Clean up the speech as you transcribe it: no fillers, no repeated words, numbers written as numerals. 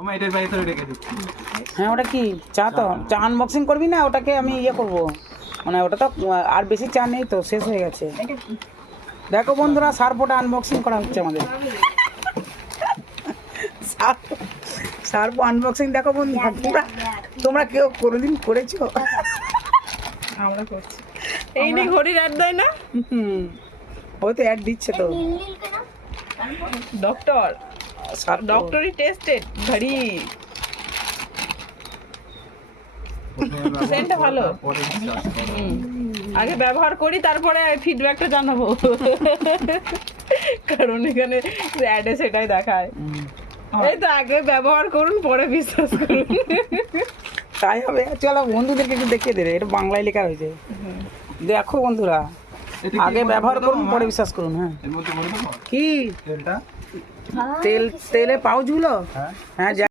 আমার এটার বাইরে রেখে দিচ্ছি। হ্যাঁ ওটা কি চা তো চা আনবক্সিং করবি না ওটাকে আমি ইয়ে করব মানে ওটা তো আর বেশি চা নেই তো শেষ হয়ে গেছে দেখো বন্ধুরা সার্পোটা আনবক্সিং করা হচ্ছে আমাদের সার্প আনবক্সিং দেখো বন্ধুরা তোমরা কেউ কোনোদিন করেছো আমরা করছি এই নিয়ে ঘড়ির অ্যাড দেয় না ওই তো অ্যাড দিচ্ছে তো ডক্টর সার্প ডক্টরি টেস্টেড ঘড়ি সেন্টটা ভালো পরে বিশ্বাস করো। আগে ব্যবহার করি তারপরে ফিডব্যাকটা জানাবো কারণ এখানে অ্যাডে সেটাই দেখায় এই তো আগে ব্যবহার করুন পরে বিশ্বাস করুন তাই হবে চলো বন্ধুদেরকে একটু দেখিয়ে দেবে এটা বাংলায় লেখা হয়েছে দেখো বন্ধুরা এটা কি আগে বলবো ব্যবহার তো করুন আমার? পরে বিশ্বাস করুন হ্যাঁ এর মধ্যে বলে দেবো কি তেলটা। তেলে পাউচগুলো হ্যাঁ হ্যাঁ